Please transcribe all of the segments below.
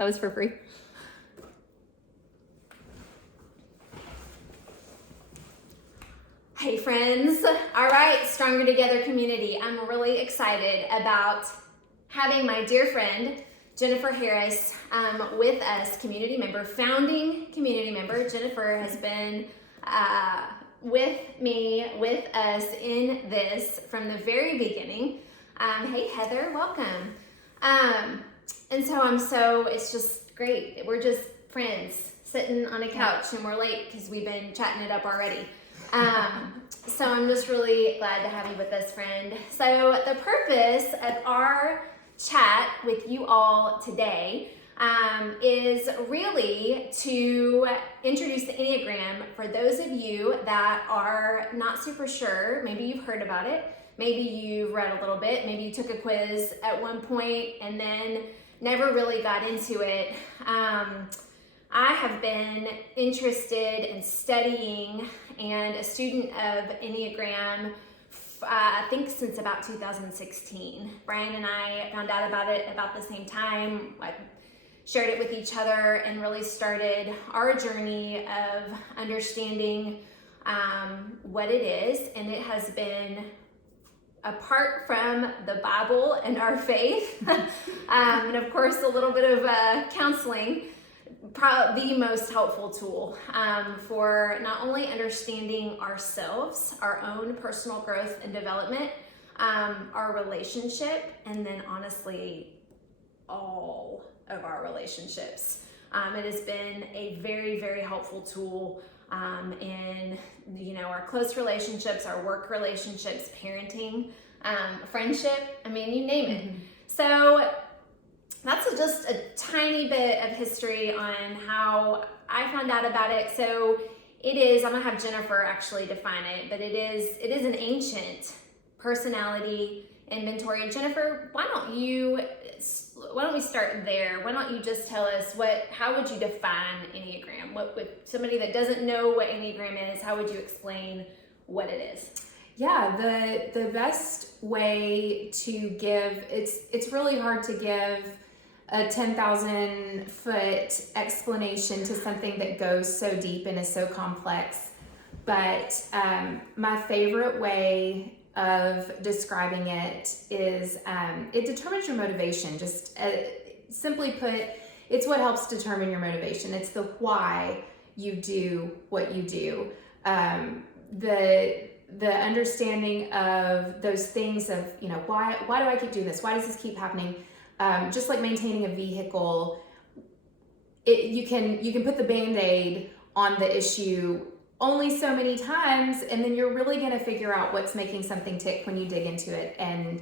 That was for free. Hey friends. All right, Stronger Together community. I'm really excited about having my dear friend, Jennifer Harris, with us, community member, founding community member. Jennifer has been with us in this from the very beginning. Hey Heather, welcome. And so it's just great. We're just friends sitting on a couch and we're late because we've been chatting it up already. So I'm just really glad to have you with us, friend. So the purpose of our chat with you all today is really to introduce the Enneagram for those of you that are not super sure. Maybe you've heard about it. Maybe you've read a little bit. Maybe you took a quiz at one point and then never really got into it. I have been interested in studying and a student of Enneagram, I think since about 2016. Brian and I found out about it about the same time. I shared it with each other and really started our journey of understanding what it is. And it has been, apart from the Bible and our faith, and of course a little bit of counseling, the most helpful tool for not only understanding ourselves, our own personal growth and development, our relationship, and then honestly, all of our relationships. It has been a very, very helpful tool in our close relationships, our work relationships, parenting, friendship, you name it. So that's just a tiny bit of history on how I found out about it. So it is, I'm gonna have Jennifer actually define it, but it is an ancient personality inventory. And Jennifer, why don't we start there? Why don't you just tell us how would you define Enneagram? What would somebody that doesn't know what Enneagram is, how would you explain what it is? Yeah, the best way to give, it's really hard to give a 10,000 foot explanation to something that goes so deep and is so complex. But my favorite way of describing it is it determines your motivation. Just simply put, it's what helps determine your motivation. It's the why you do what you do. The understanding of those things of, why do I keep doing this? Why does this keep happening? Just like maintaining a vehicle, you can put the Band-Aid on the issue only so many times, and then you're really going to figure out what's making something tick when you dig into it and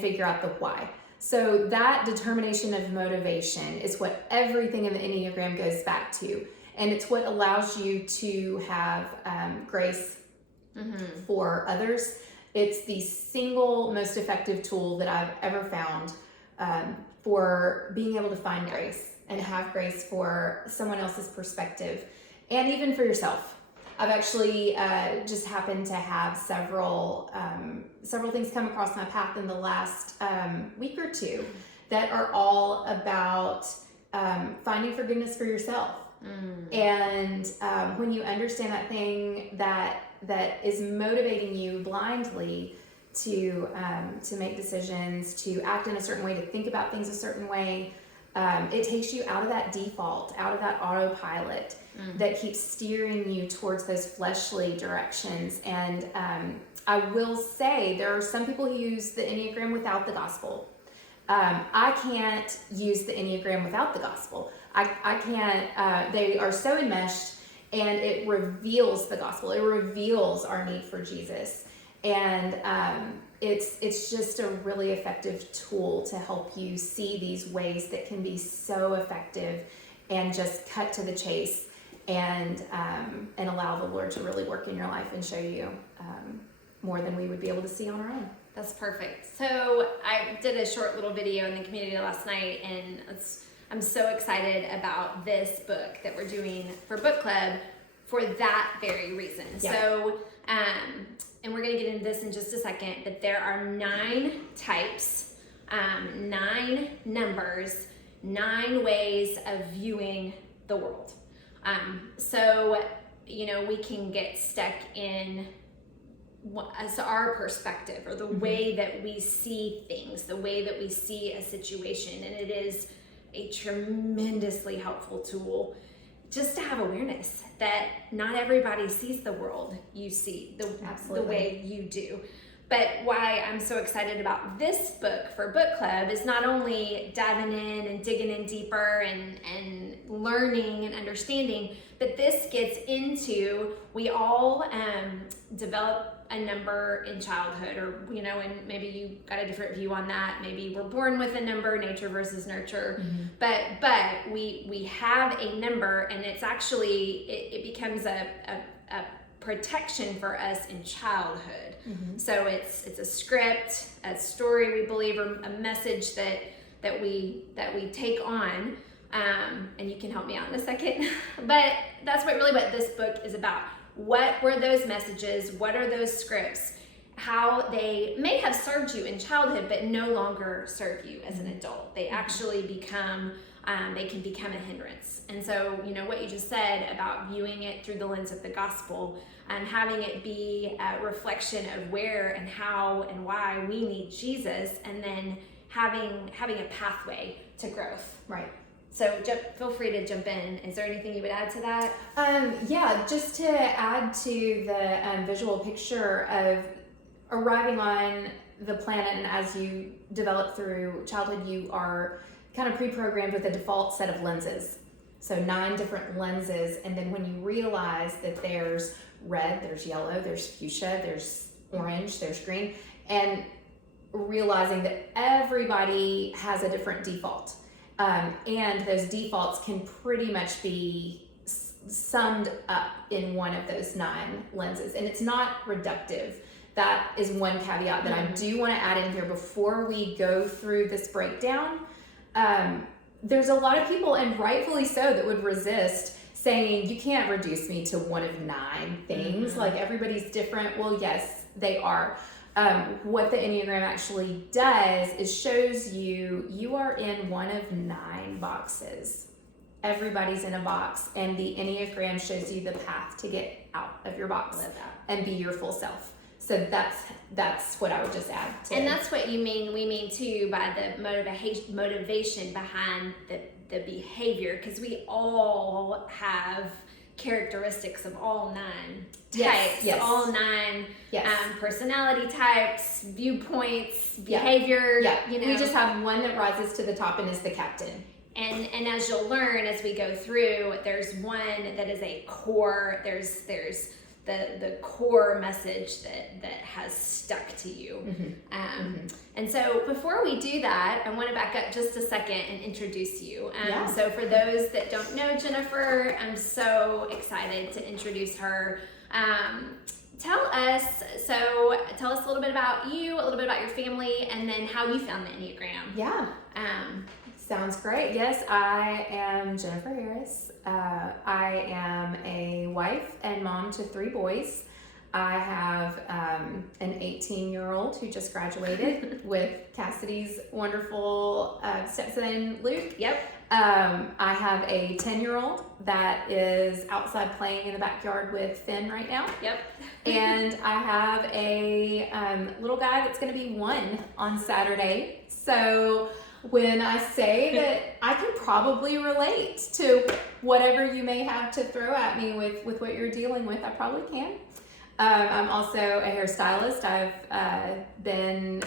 figure out the why. So that determination of motivation is what everything in the Enneagram goes back to, and it's what allows you to have grace for others. It's the single most effective tool that I've ever found for being able to find grace and have grace for someone else's perspective and even for yourself. I've actually just happened to have several things come across my path in the last week or two that are all about finding forgiveness for yourself. And when you understand that thing that is motivating you blindly to make decisions, to act in a certain way, to think about things a certain way, it takes you out of that default, out of that autopilot that keeps steering you towards those fleshly directions. And I will say there are some people who use the Enneagram without the gospel. I can't use the Enneagram without the gospel. I can't, they are so enmeshed, and it reveals the gospel. It reveals our need for Jesus. And it's just a really effective tool to help you see these ways that can be so effective and just cut to the chase and allow the Lord to really work in your life and show you more than we would be able to see on our own. That's perfect. So I did a short little video in the community last night, and I'm so excited about this book that we're doing for book club for that very reason. Yeah. So, and we're going to get into this in just a second, but there are 9 types, 9 numbers 9 ways of viewing the world. So, we can get stuck in as our perspective, or the way that we see things, the way that we see a situation. And it is a tremendously helpful tool just to have awareness that not everybody sees the world you see the way you do. But why I'm so excited about this book for book club is not only diving in and digging in deeper and learning and understanding, but this gets into, we all develop a number in childhood, or and maybe you got a different view on that. Maybe we're born with a number, nature versus nurture, but we have a number, and it's actually it becomes a protection for us in childhood. So it's a script, a story we believe, or a message that we take on. And you can help me out in a second, but that's what this book is about. What were those messages? What are those scripts? How they may have served you in childhood, but no longer serve you as an adult. They actually become, they can become a hindrance. And so, what you just said about viewing it through the lens of the gospel, and having it be a reflection of where and how and why we need Jesus, and then having a pathway to growth. Right. So feel free to jump in. Is there anything you would add to that? Yeah, just to add to the visual picture of arriving on the planet, and as you develop through childhood, you are kind of pre-programmed with a default set of lenses. So 9 different lenses, and then when you realize that there's red, there's yellow, there's fuchsia, there's orange, there's green, and realizing that everybody has a different default. And those defaults can pretty much be summed up in one of those 9 lenses. And it's not reductive. That is one caveat that I do want to add in here before we go through this breakdown. There's a lot of people, and rightfully so, that would resist saying, you can't reduce me to one of 9 things. Like, everybody's different. Well, yes, they are. What the Enneagram actually does is shows you are in one of 9 boxes. Everybody's in a box, and the Enneagram shows you the path to get out of your box and be your full self. So that's what I would just add to. And that's what we mean too by the motivation behind the behavior, because we all have characteristics of all 9 types, all 9 personality types, viewpoints, behavior. We just have one that rises to the top and is the captain. And as you'll learn as we go through, there's one that is a core. There's the core message that has stuck to you. And so before we do that, I want to back up just a second and introduce you. So for those that don't know Jennifer, I'm so excited to introduce her. Tell us a little bit about you, a little bit about your family, and then how you found the Enneagram. Sounds great. Yes, I am Jennifer Harris. I am a wife and mom to 3 boys. I have an 18-year-old who just graduated with Cassidy's wonderful stepson, Luke. I have a 10-year-old that is outside playing in the backyard with Finn right now. And I have a little guy that's going to be 1 on Saturday. So when I say that I can probably relate to whatever you may have to throw at me with what you're dealing with, I probably can. I'm also a hairstylist. I've been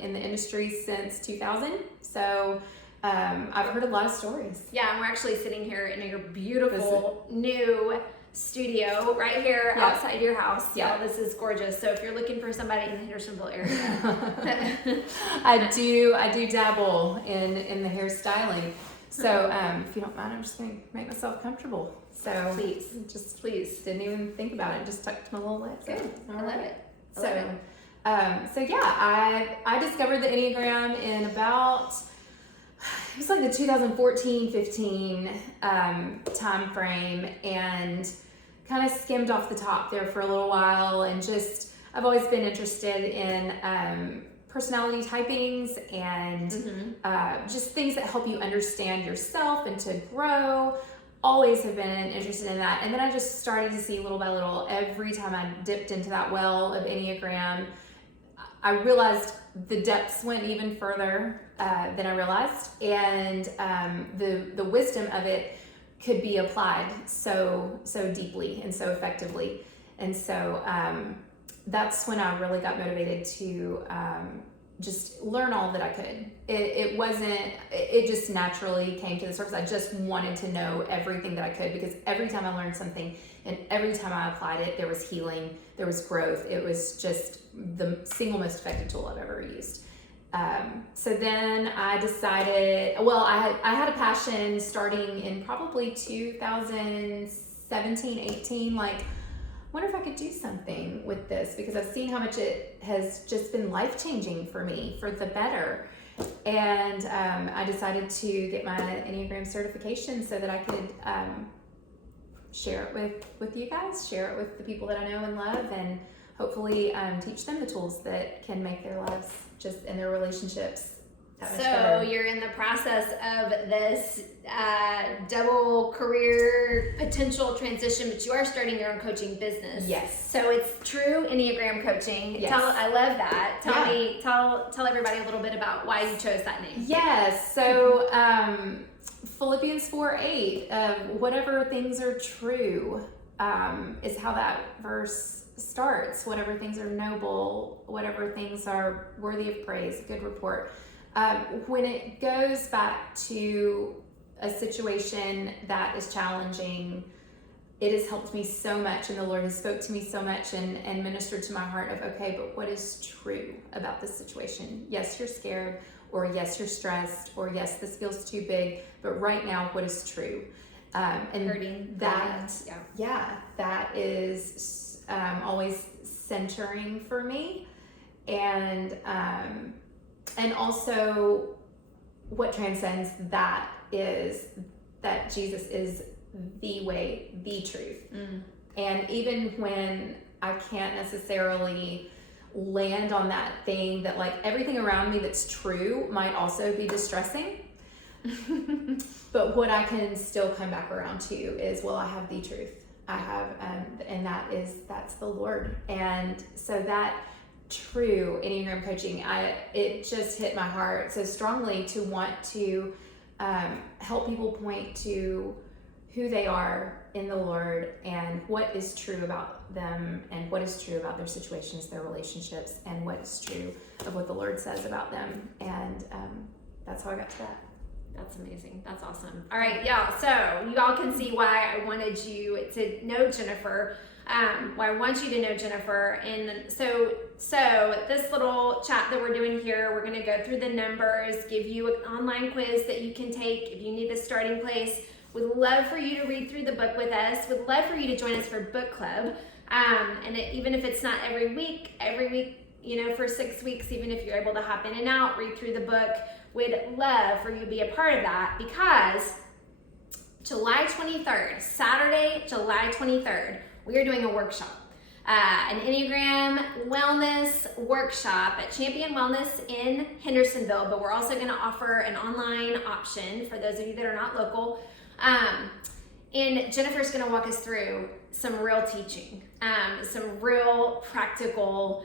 in the industry since 2000. So I've heard a lot of stories. And we're actually sitting here in your beautiful new studio right here outside your house. This is gorgeous. So if you're looking for somebody in the Hendersonville area, I do dabble in the hairstyling. So if you don't mind, I'm just going to make myself comfortable. So please, didn't even think about it. Just tucked my little legs in. I love it. I discovered the Enneagram in about, it was like the 2014-15 time frame, and kind of skimmed off the top there for a little while, and just I've always been interested in personality typings and just things that help you understand yourself and to grow. Always have been interested in that. And then I just started to see little by little, every time I dipped into that well of Enneagram, I realized the depths went even further than I realized. And the wisdom of it could be applied so deeply and so effectively. And so that's when I really got motivated to just learn all that I could. It just naturally came to the surface. I just wanted to know everything that I could, because every time I learned something and every time I applied it, there was healing, there was growth. It was just the single most effective tool I've ever used. So then I decided, I had a passion starting in probably 2017, 18, like, I wonder if I could do something with this, because I've seen how much it has just been life-changing for me, for the better. And I decided to get my Enneagram certification so that I could share it with you guys, share it with the people that I know and love, and hopefully teach them the tools that can make their lives just in their relationships that much better. So you're in the process of this double career potential transition, but you are starting your own coaching business. Yes. So it's true Enneagram coaching. Yes. I love that. Tell everybody a little bit about why you chose that name. Yes. So Philippians 4:8, whatever things are true, is how that verse starts. Whatever things are noble, whatever things are worthy of praise, good report. When it goes back to a situation that is challenging, it has helped me so much, and the Lord has spoke to me so much and ministered to my heart of, okay, but what is true about this situation? Yes, you're scared, or yes, you're stressed, or yes, this feels too big, but right now, what is true? And hurting that, that is always centering for me. And also what transcends that is that Jesus is the way, the truth. And even when I can't necessarily land on that thing, that like everything around me that's true might also be distressing, but what I can still come back around to is, well, I have the truth. I have, and that's the Lord. And so that true Enneagram coaching, it just hit my heart so strongly to want to help people point to who they are in the Lord and what is true about them and what is true about their situations, their relationships, and what is true of what the Lord says about them. And that's how I got to that. That's amazing. That's awesome. All right, y'all. So you all can see why I wanted you to know Jennifer. Why I want you to know Jennifer. And so this little chat that we're doing here, we're going to go through the numbers, give you an online quiz that you can take if you need a starting place. Would love for you to read through the book with us. Would love for you to join us for book club. Even if it's not every week, for 6 weeks, even if you're able to hop in and out, read through the book. We'd love for you to be a part of that, because July 23rd, Saturday, July 23rd, we are doing a workshop, an Enneagram wellness workshop at Champion Wellness in Hendersonville, but we're also going to offer an online option for those of you that are not local. And Jennifer's going to walk us through some real teaching, some real practical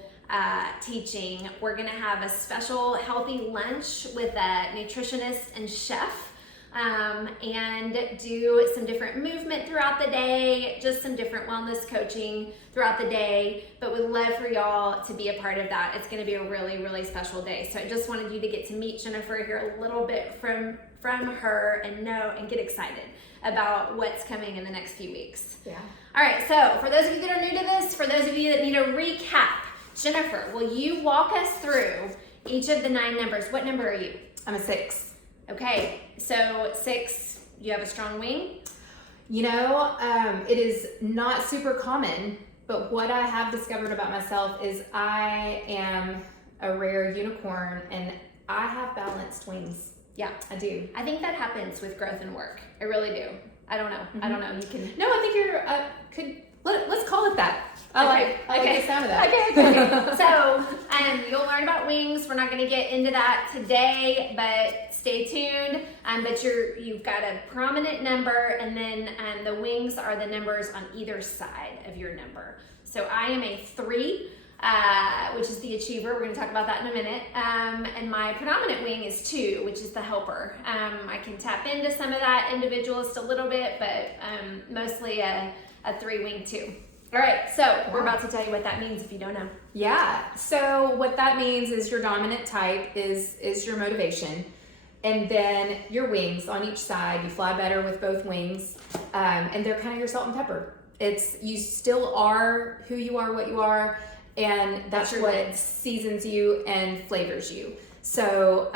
teaching. We're going to have a special healthy lunch with a nutritionist and chef, and do some different movement throughout the day, just some different wellness coaching throughout the day. But we'd love for y'all to be a part of that. It's going to be a really, really special day. So I just wanted you to get to meet Jennifer, hear a little bit from her, and know and get excited about what's coming in the next few weeks. Yeah. All right. So for those of you that are new to this, for those of you that need a recap, Jennifer, will you walk us through each of the 9 numbers? What number are you? I'm a 6. Okay, so 6, you have a strong wing? It is not super common, but what I have discovered about myself is I am a rare unicorn, and I have balanced wings. Yeah, I do. I think that happens with growth and work. I really do. I don't know. Mm-hmm. I don't know. You can. No, I think you're Let's call it that. I like the sound of that. Okay. So you'll learn about wings. We're not going to get into that today, but stay tuned. But you've got a prominent number, and then the wings are the numbers on either side of your number. So I am a 3, which is the achiever. We're going to talk about that in a minute. And my predominant wing is 2, which is the helper. I can tap into some of that individualist a little bit, but mostly a 3 wing 2. All right, so we're about to tell you what that means if you don't know. Yeah, so what that means is your dominant type is your motivation, and then your wings on each side. You fly better with both wings, and they're kind of your salt and pepper. You still are who you are, what you are, and that's what seasons you and flavors you. So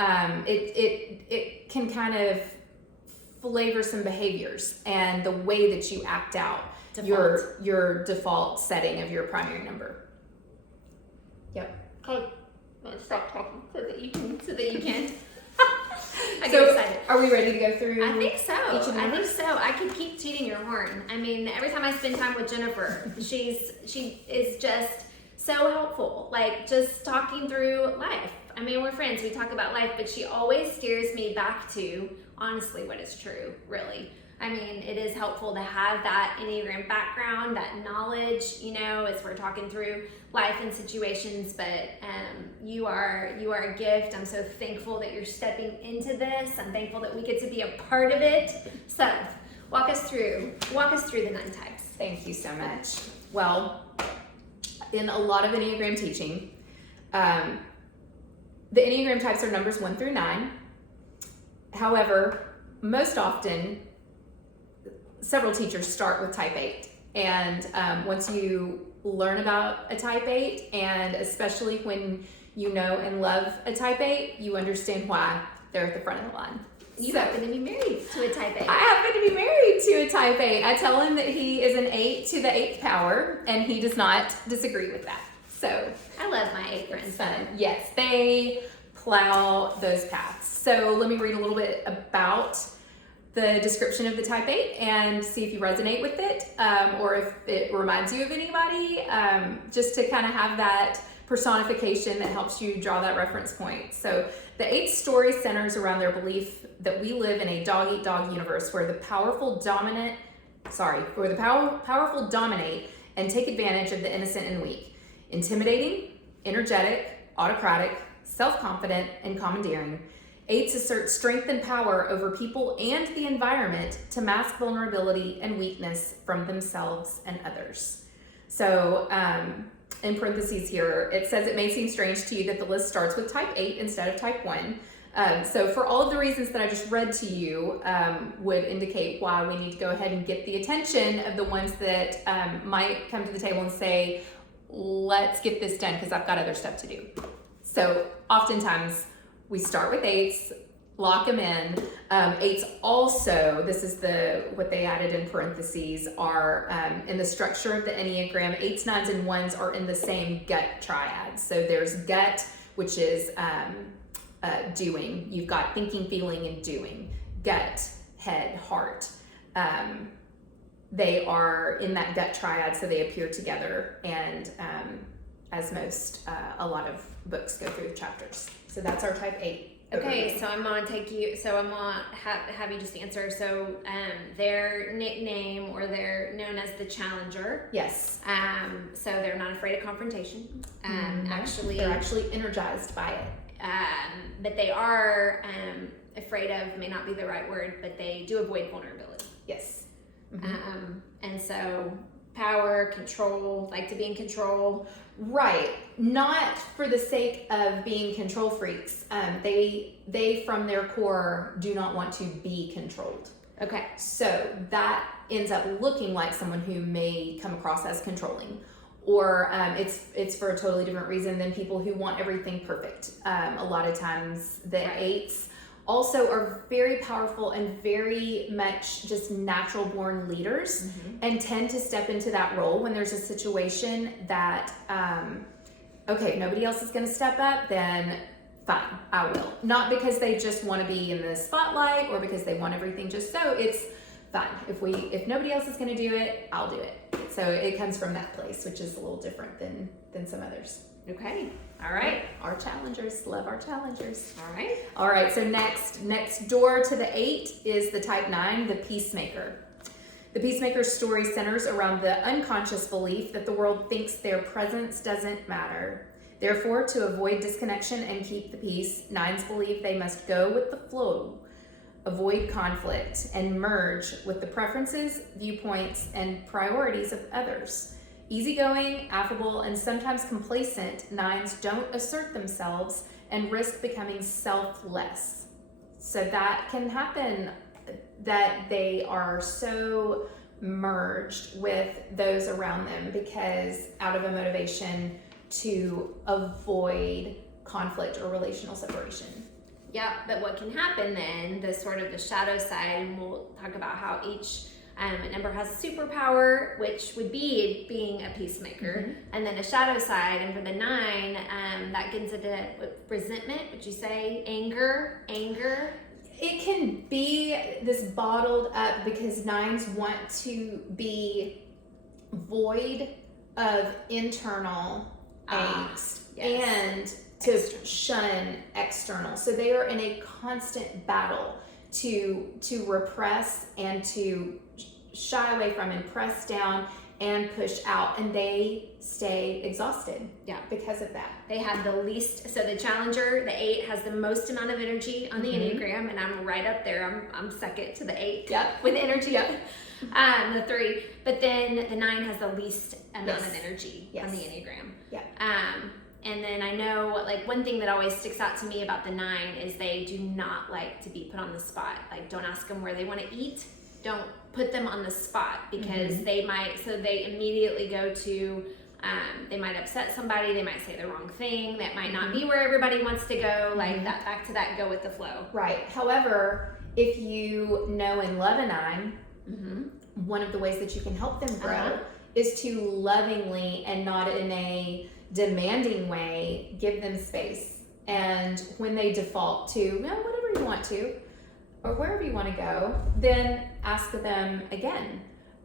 it can kind of flavor some behaviors and the way that you act out. Your default setting of your primary number. Yep. Okay. Let's stop talking so that you can. I get So, excited. are we ready to go through? I think so. I think so. I could keep tooting your horn. I mean, every time I spend time with Jennifer, she is just so helpful. Like just talking through life. I mean, we're friends. We talk about life, but she always steers me back to honestly what is true. Really. I mean, it is helpful to have that Enneagram background, that knowledge, as we're talking through life and situations, but you are a gift. I'm so thankful that you're stepping into this. I'm thankful that we get to be a part of it. So walk us through the 9 types. Thank you so much. Well, in a lot of Enneagram teaching, the Enneagram types are numbers 1 through 9. However, most often, several teachers start with type 8, and once you learn about a type 8, and especially when you know and love a type 8, you understand why they're at the front of the line. You happen to be married to a type 8. I happen to be married to a type 8. I tell him that he is an 8 to the 8th power, and he does not disagree with that. So I love my 8 friends. Fun. Yes, they plow those paths. So let me read a little bit about the description of the type 8 and see if you resonate with it, or if it reminds you of anybody, just to kind of have that personification that helps you draw that reference point. So the 8 story centers around their belief that we live in a dog-eat-dog universe where the powerful dominate and take advantage of the innocent and weak. Intimidating, energetic, autocratic, self-confident, and commandeering. 8s assert strength and power over people and the environment to mask vulnerability and weakness from themselves and others. So, in parentheses here, it says it may seem strange to you that the list starts with type 8 instead of type 1. So for all of the reasons that I just read to you, would indicate why we need to go ahead and get the attention of the ones that might come to the table and say, let's get this done because I've got other stuff to do. So oftentimes, we start with 8s, lock them in. 8s also, this is what they added in parentheses, are in the structure of the Enneagram, 8s, 9s, and 1s are in the same gut triad. So there's gut, which is doing. You've got thinking, feeling, and doing. Gut, head, heart. They are in that gut triad, so they appear together. And as a lot of books go through the chapters. So that's our type 8. Okay, so I'm gonna have you just answer. So their nickname, or they're known as the challenger. Yes. So they're not afraid of confrontation. They're actually energized by it. But they are afraid of, may not be the right word, but they do avoid vulnerability. Yes. And so power, control, like to be in control. Right. Not for the sake of being control freaks. They from their core do not want to be controlled. Okay. So that ends up looking like someone who may come across as controlling, or it's for a totally different reason than people who want everything perfect. A lot of times the 8s also are very powerful and very much just natural born leaders, and tend to step into that role when there's a situation that, okay, nobody else is going to step up, then fine, I will. Not because they just want to be in the spotlight or because they want everything just so. It's fine. If nobody else is going to do it, I'll do it. So it comes from that place, which is a little different than some others. Okay. All right. Our challengers, love our challengers. All right. So next door to the 8 is the type 9, the peacemaker. The peacemaker's story centers around the unconscious belief that the world thinks their presence doesn't matter. Therefore, to avoid disconnection and keep the peace, 9s believe they must go with the flow, avoid conflict, and merge with the preferences, viewpoints, and priorities of others. Easygoing, affable, and sometimes complacent, 9s don't assert themselves and risk becoming selfless. So that can happen, that they are so merged with those around them because out of a motivation to avoid conflict or relational separation. Yeah, but what can happen then, the sort of the shadow side, and we'll talk about how each number has a superpower, which would be being a peacemaker, and then a shadow side. And for the 9, that gets into resentment, would you say? Anger? It can be this bottled up because 9s want to be void of internal angst and to shun external. So they are in a constant battle to repress and to shy away from and press down and push out, and they stay exhausted because of that. They have the least, so the challenger, the 8, has the most amount of energy on the Enneagram, and I'm right up there. I'm second to the 8 with energy. The 3, but then the 9 has the least amount of energy on the Enneagram. And then I know, like, one thing that always sticks out to me about the 9 is they do not like to be put on the spot. Like, don't ask them where they want to eat. Don't put them on the spot because they might, so they immediately go to, they might upset somebody, they might say the wrong thing, that might not be where everybody wants to go, like that, back to that, go with the flow. Right. However, if you know and love a 9, one of the ways that you can help them grow is to lovingly and not in a demanding way give them space. And when they default to whatever you want to or wherever you want to go, then ask them again,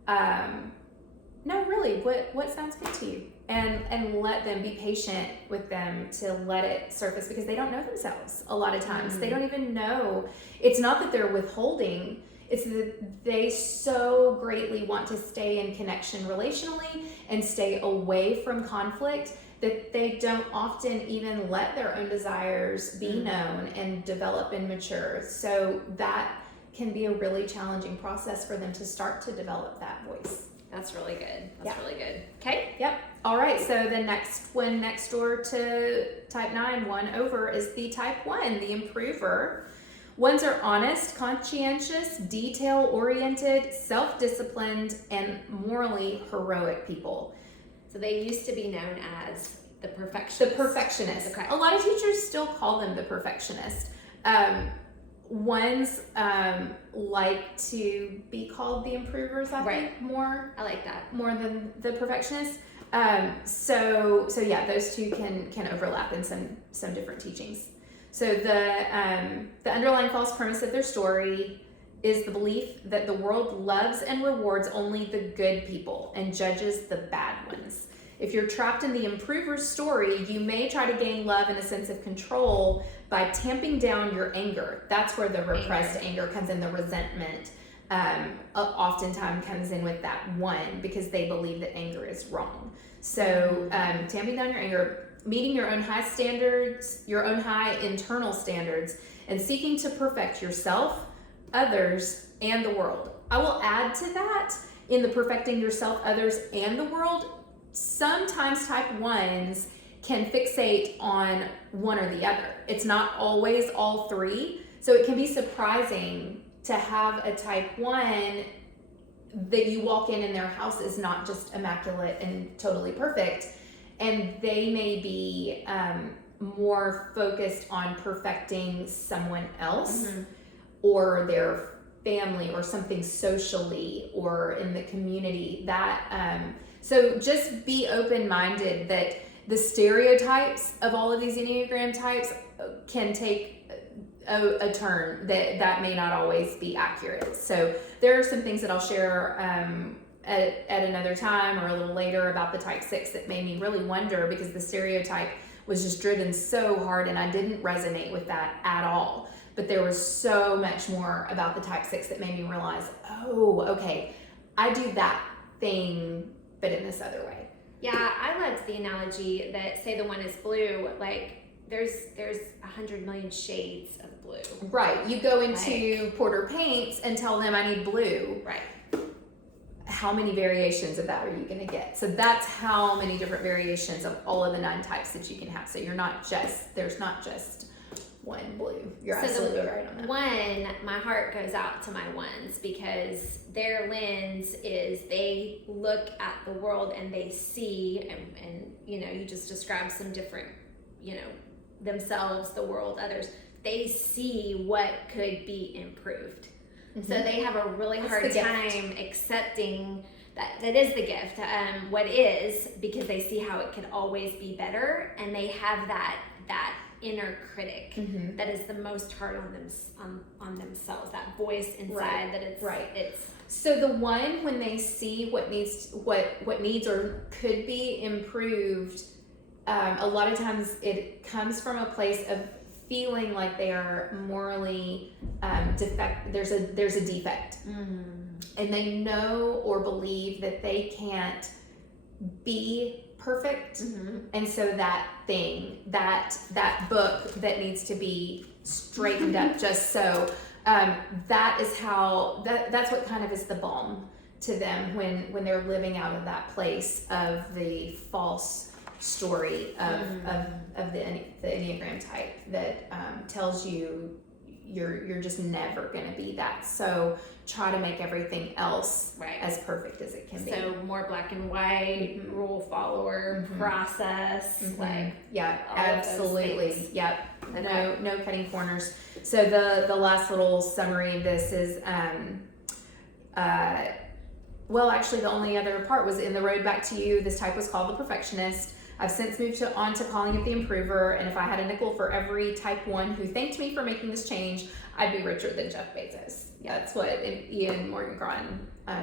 no, really, what sounds good to you? And let them be patient with them to let it surface, because they don't know themselves a lot of times. They don't even know. It's not that they're withholding, it's that they so greatly want to stay in connection relationally and stay away from conflict that they don't often even let their own desires be known and develop and mature. So that can be a really challenging process for them to start to develop that voice. That's really good. That's really good. Okay. Yep. All right. So the next one next door to type 9, one over, is the type 1, the improver. 1s are honest, conscientious, detail-oriented, self-disciplined, and morally heroic people. So they used to be known as the perfectionist. The perfectionist. Okay. A lot of teachers still call them the perfectionist. 1s like to be called the improvers, I think, more. I like that. More than the perfectionist. So yeah, those two can overlap in some different teachings. So the underlying false premise of their story is the belief that the world loves and rewards only the good people and judges the bad ones. If you're trapped in the improver's story, you may try to gain love and a sense of control by tamping down your anger. That's where the repressed anger comes in, the resentment oftentimes comes in with that 1 because they believe that anger is wrong. So tamping down your anger, meeting your own high standards, your own high internal standards, and seeking to perfect yourself, others, and the world. I will add to that, in the perfecting yourself, others, and the world, sometimes type 1s can fixate on one or the other. It's not always all 3. So it can be surprising to have a type 1 that you walk in and their house is not just immaculate and totally perfect. And they may be more focused on perfecting someone else or their family or something socially or in the community. So just be open-minded that the stereotypes of all of these Enneagram types can take a turn that may not always be accurate. So there are some things that I'll share at another time or a little later about the type 6 that made me really wonder, because the stereotype was just driven so hard and I didn't resonate with that at all. But there was so much more about the type 6 that made me realize, oh, okay, I do that thing, but in this other way. Yeah, I loved the analogy that, say the one is blue, like there's 100 million shades of blue. Right. You go into Porter Paints and tell them I need blue. Right. How many variations of that are you going to get? So that's how many different variations of all of the 9 types that you can have. So there's not just one blue. You're absolutely right on that. One, my heart goes out to my ones, because their lens is they look at the world and they see, and you just described some different, themselves, the world, others. They see what could be improved. Mm-hmm. So they have a really hard time accepting that is the gift, what is, because they see how it could always be better, and they have that inner critic that is the most hard on themselves, that voice inside that it's so the one, when they see what needs or could be improved, a lot of times it comes from a place of feeling like they are morally defect. There's a defect, and they know or believe that they can't be perfect, and so that thing, that book that needs to be straightened up just so, that is how that's what kind of is the balm to them when they're living out of that place of the false story of the Enneagram type that tells you you're just never going to be that. So try to make everything else as perfect as it can be. So more black and white, rule follower, process, absolutely. Yep. No cutting corners. So the last little summary of this is actually the only other part was in the road back to you. This type was called the Perfectionist. I've since moved on to calling it the Improver, and if I had a nickel for every type 1 who thanked me for making this change, I'd be richer than Jeff Bezos. Yeah, that's what Ian Morgan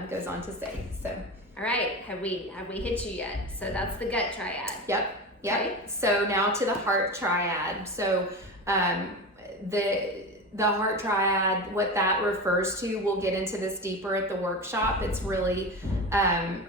goes on to say. So, all right, have we hit you yet? So that's the gut triad. Yep. Okay. So now to the heart triad. So the heart triad, what that refers to, we'll get into this deeper at the workshop. It's really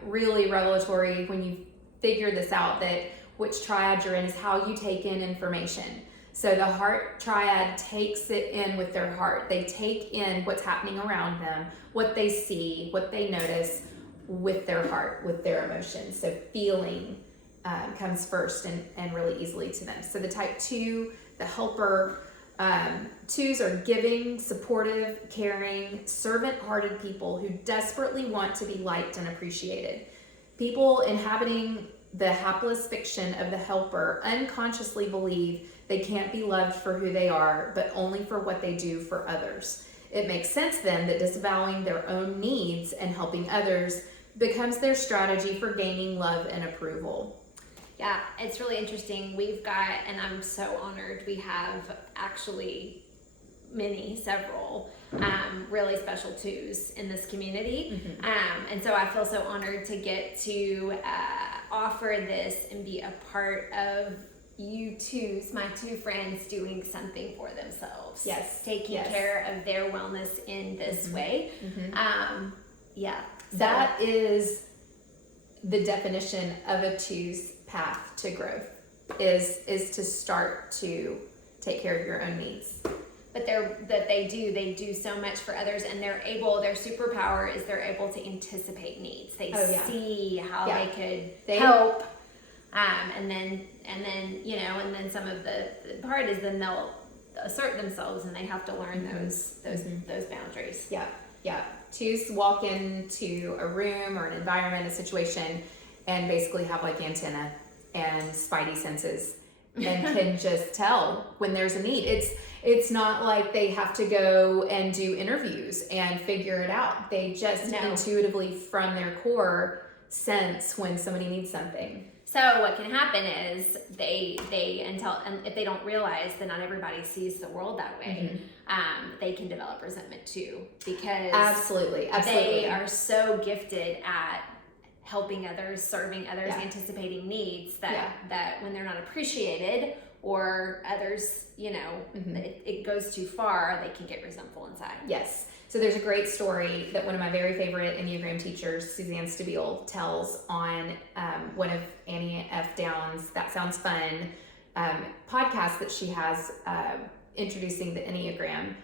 revelatory when you figure this out, that which triad you're in is how you take in information. So the heart triad takes it in with their heart. They take in what's happening around them, what they see, what they notice with their heart, with their emotions. So feeling comes first and really easily to them. So the type 2, the helper, 2s are giving, supportive, caring, servant-hearted people who desperately want to be liked and appreciated. People inhabiting the hapless fiction of the helper unconsciously believe they can't be loved for who they are, but only for what they do for others. It makes sense then that disavowing their own needs and helping others becomes their strategy for gaining love and approval. Yeah, it's really interesting. We've got, and I'm so honored, we have actually several really special 2s in this community. And so I feel so honored to get to offer this and be a part of you 2s, my 2 friends, doing something for themselves. Yes. Taking care of their wellness in this way. So that is the definition of a 2's path to growth, is to start to take care of your own needs. But they do so much for others, and their superpower is they're able to anticipate needs. They see how they could help, and then some of the part is then they'll assert themselves, and they have to learn those boundaries. Yeah. 2s walk into a room or an environment, a situation, and basically have like antenna and spidey senses, and can just tell when there's a need. It's not like they have to go and do interviews and figure it out. They just intuitively from their core sense when somebody needs something. So what can happen is they and if they don't realize that not everybody sees the world that way, they can develop resentment too, because absolutely they are so gifted at helping others, serving others, Yeah. anticipating needs that when they're not appreciated or others, it goes too far, they can get resentful inside. Yes. So there's a great story that one of my very favorite Enneagram teachers, Suzanne Stabile, tells on one of Annie F. Downs' That Sounds Fun podcast that she has introducing the Enneagram.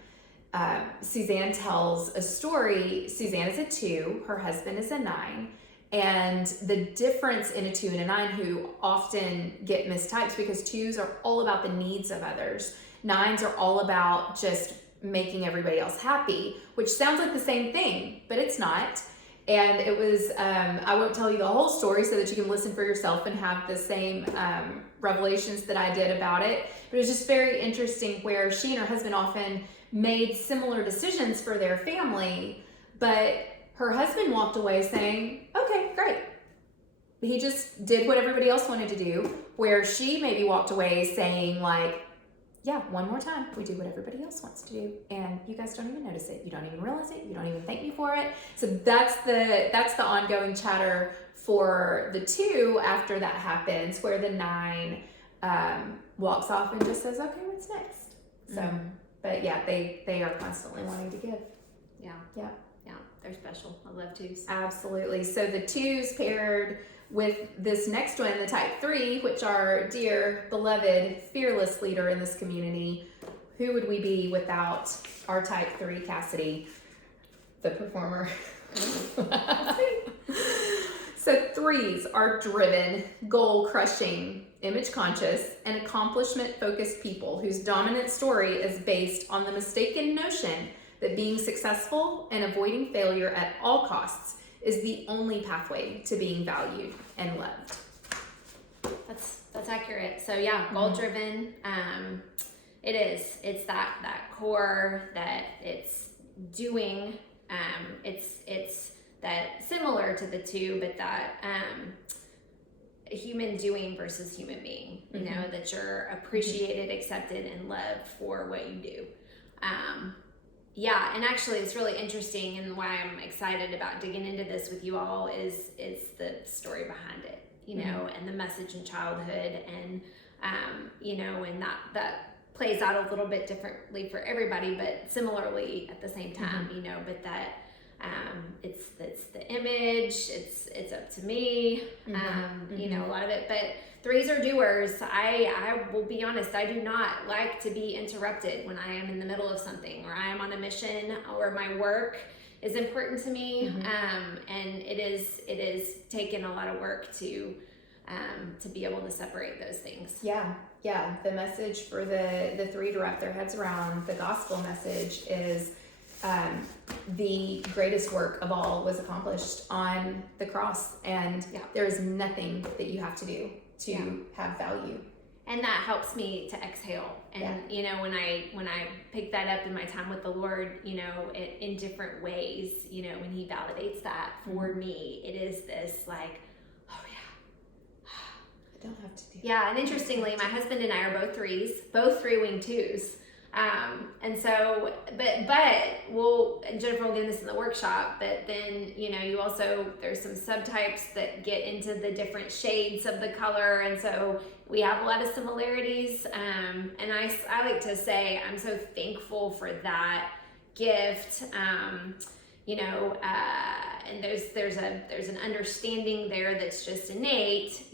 Suzanne tells a story. Suzanne is a 2, her husband is a 9. And the difference in a 2 and a 9, who often get mistyped because 2s are all about the needs of others. 9s are all about just making everybody else happy, which sounds like the same thing, but it's not. And it was, I won't tell you the whole story so that you can listen for yourself and have the same revelations that I did about it. But it was just very interesting where she and her husband often made similar decisions for their family, but her husband walked away saying, okay, great. He just did what everybody else wanted to do, where she maybe walked away saying like, yeah, one more time, we do what everybody else wants to do, and you guys don't even notice it. You don't even realize it. You don't even thank me for it. So that's the ongoing chatter for the 2 after that happens, where the 9 walks off and just says, okay, what's next? So, but yeah, they are constantly wanting to give. Yeah. They're special. I love 2s. Absolutely. So the 2s paired with this next one, the type 3, which are dear, beloved, fearless leader in this community. Who would we be without our type 3, Cassidy, the performer? So 3s are driven, goal-crushing, image-conscious, and accomplishment-focused people whose dominant story is based on the mistaken notion that being successful and avoiding failure at all costs is the only pathway to being valued and loved. That's accurate. So yeah, goal driven. It is. It's that core that it's doing. It's that similar to the 2, but that human doing versus human being. You know, that you're appreciated, accepted, and loved for what you do. Yeah, and actually it's really interesting, and why I'm excited about digging into this with you all is the story behind it, and the message in childhood, and and that plays out a little bit differently for everybody, but similarly at the same time, but that it's the image, it's up to me, a lot of it, but 3s are doers. I will be honest, I do not like to be interrupted when I am in the middle of something, or I am on a mission, or my work is important to me. And it is taken a lot of work to be able to separate those things. Yeah. The message for the 3 to wrap their heads around, the gospel message is the greatest work of all was accomplished on the cross, and there is nothing that you have to do to have value. And that helps me to exhale. And when I pick that up in my time with the Lord, in different ways, when He validates that for me, it is this like, oh yeah, I don't have to do. Yeah, and interestingly, my husband and I are both 3s, both 3-wing 2s. And so, and Jennifer will get this in the workshop, but then, you also, there's some subtypes that get into the different shades of the color. And so we have a lot of similarities. And I like to say, I'm so thankful for that gift. And there's an understanding there that's just innate,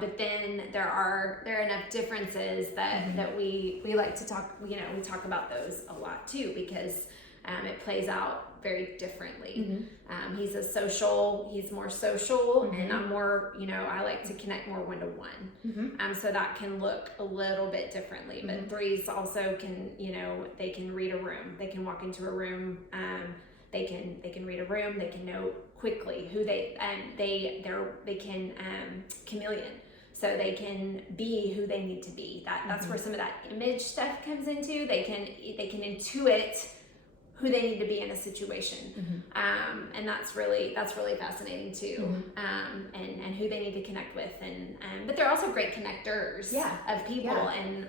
but then there are enough differences that we like to talk, we talk about those a lot too, because it plays out very differently. He's more social, and I'm more, I like to connect more one-to-one. So that can look a little bit differently, but 3s also can, they can read a room, they can walk into a room, they can read a room, they can know quickly who they can chameleon, so they can be who they need to be. That's where some of that image stuff comes into. They can intuit who they need to be in a situation. And that's really fascinating too. And who they need to connect with, and but they're also great connectors of people, and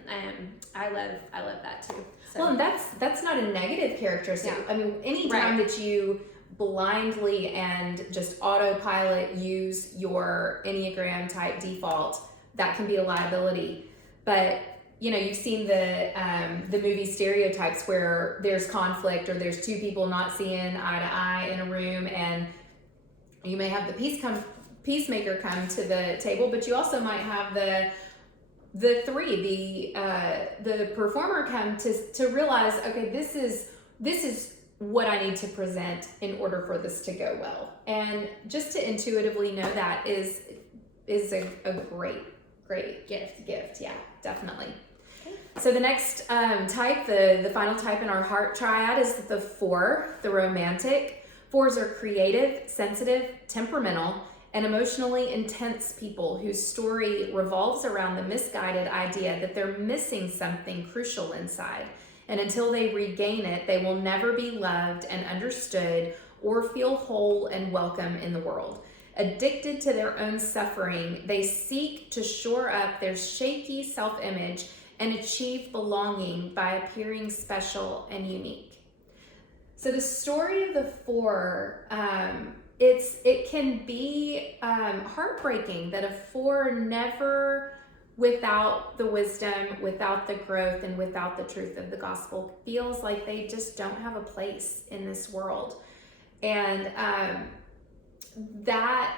I love that too. So. Well, and that's not a negative characteristic. I mean, anytime that you blindly and just autopilot use your Enneagram type default, that can be a liability. But you know, you've seen the movie Stereotypes, where there's conflict, or there's two people not seeing eye to eye in a room, and you may have the peacemaker come to the table, but you also might have the performer come to realize, okay, this is what I need to present in order for this to go well. And just to intuitively know that is a great gift. Yeah, definitely. Okay. So the next type, the final type in our heart triad, is the 4, the romantic. 4s are creative, sensitive, temperamental, and emotionally intense people whose story revolves around the misguided idea that they're missing something crucial inside. And until they regain it, they will never be loved and understood or feel whole and welcome in the world. Addicted to their own suffering, they seek to shore up their shaky self-image and achieve belonging by appearing special and unique. So the story of the 4, it can be heartbreaking that a 4 never, without the wisdom, without the growth, and without the truth of the gospel, feels like they just don't have a place in this world. And that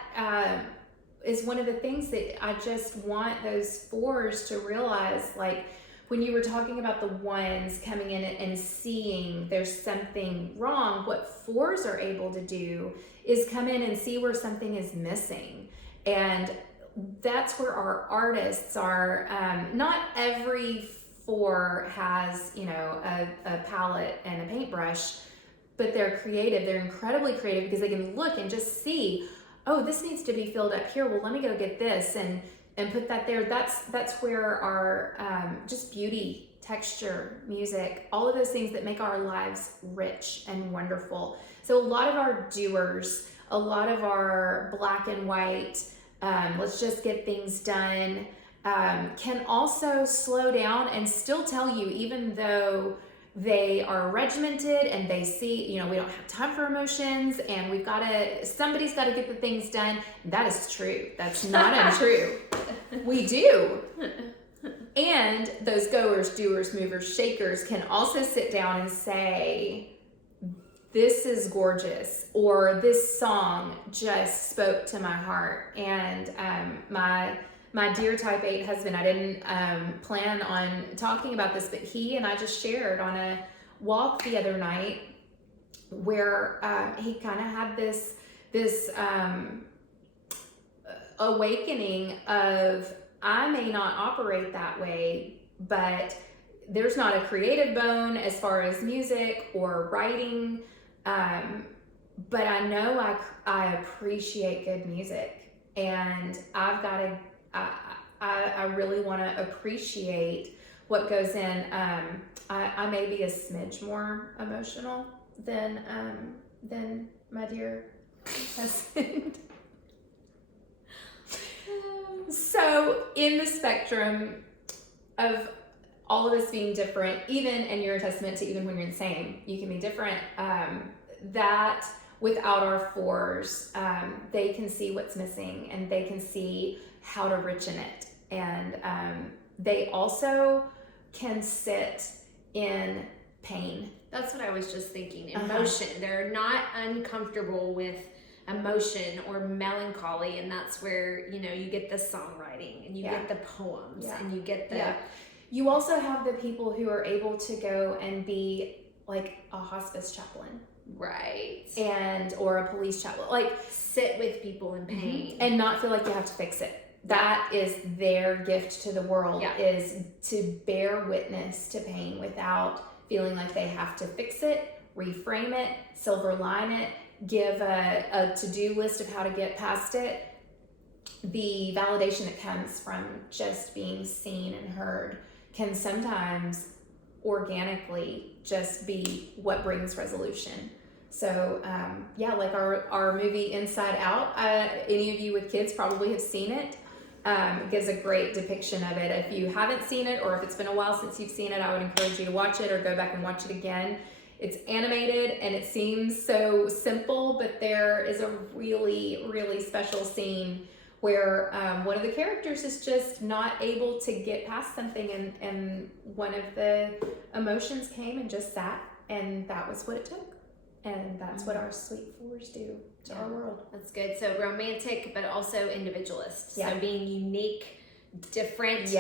is one of the things that I just want those 4s to realize. Like when you were talking about the 1s coming in and seeing there's something wrong, what 4s are able to do is come in and see where something is missing. And that's where our artists are. Not every 4 has, you know, a palette and a paintbrush, but they're creative. They're incredibly creative because they can look and just see, oh, this needs to be filled up here. Well, let me go get this and put that there. That's where our just beauty, texture, music, all of those things that make our lives rich and wonderful. So a lot of our doers, a lot of our black and white, let's just get things done, can also slow down and still tell you, even though they are regimented and they see, you know, we don't have time for emotions and somebody's got to get the things done. That is true. That's not untrue. We do. And those goers, doers, movers, shakers can also sit down and say, this is gorgeous, or this song just spoke to my heart. And my dear type 8 husband, I didn't plan on talking about this, but he and I just shared on a walk the other night where he kind of had this awakening of, I may not operate that way, but there's not a creative bone as far as music or writing, but I know I appreciate good music, and I've got to, I really want to appreciate what goes in. I may be a smidge more emotional than my dear husband. So in the spectrum of all of us being different, even, and you're a testament to even when you're the same, you can be different, that without our 4s, they can see what's missing and they can see how to richen it. And they also can sit in pain. That's what I was just thinking. Emotion. They're not uncomfortable with emotion or melancholy, and that's where, you know, you get the songwriting and you get the poems and you get the... You also have the people who are able to go and be like a hospice chaplain. Right. Or a police chaplain. Like, sit with people in pain. And not feel like you have to fix it. That is their gift to the world, is to bear witness to pain without feeling like they have to fix it, reframe it, silver line it, give a to-do list of how to get past it. The validation that comes from just being seen and heard can sometimes organically just be what brings resolution. So like our movie Inside Out, any of you with kids probably have seen it. It gives a great depiction of it. If you haven't seen it, or if it's been a while since you've seen it, I would encourage you to watch it or go back and watch it again. It's animated and it seems so simple, but there is a really, really special scene where one of the characters is just not able to get past something, and one of the emotions came and just sat, and that was what it took. And that's what our sweet fours do to our world. That's good. So romantic, but also individualist. Yeah. So being unique, different,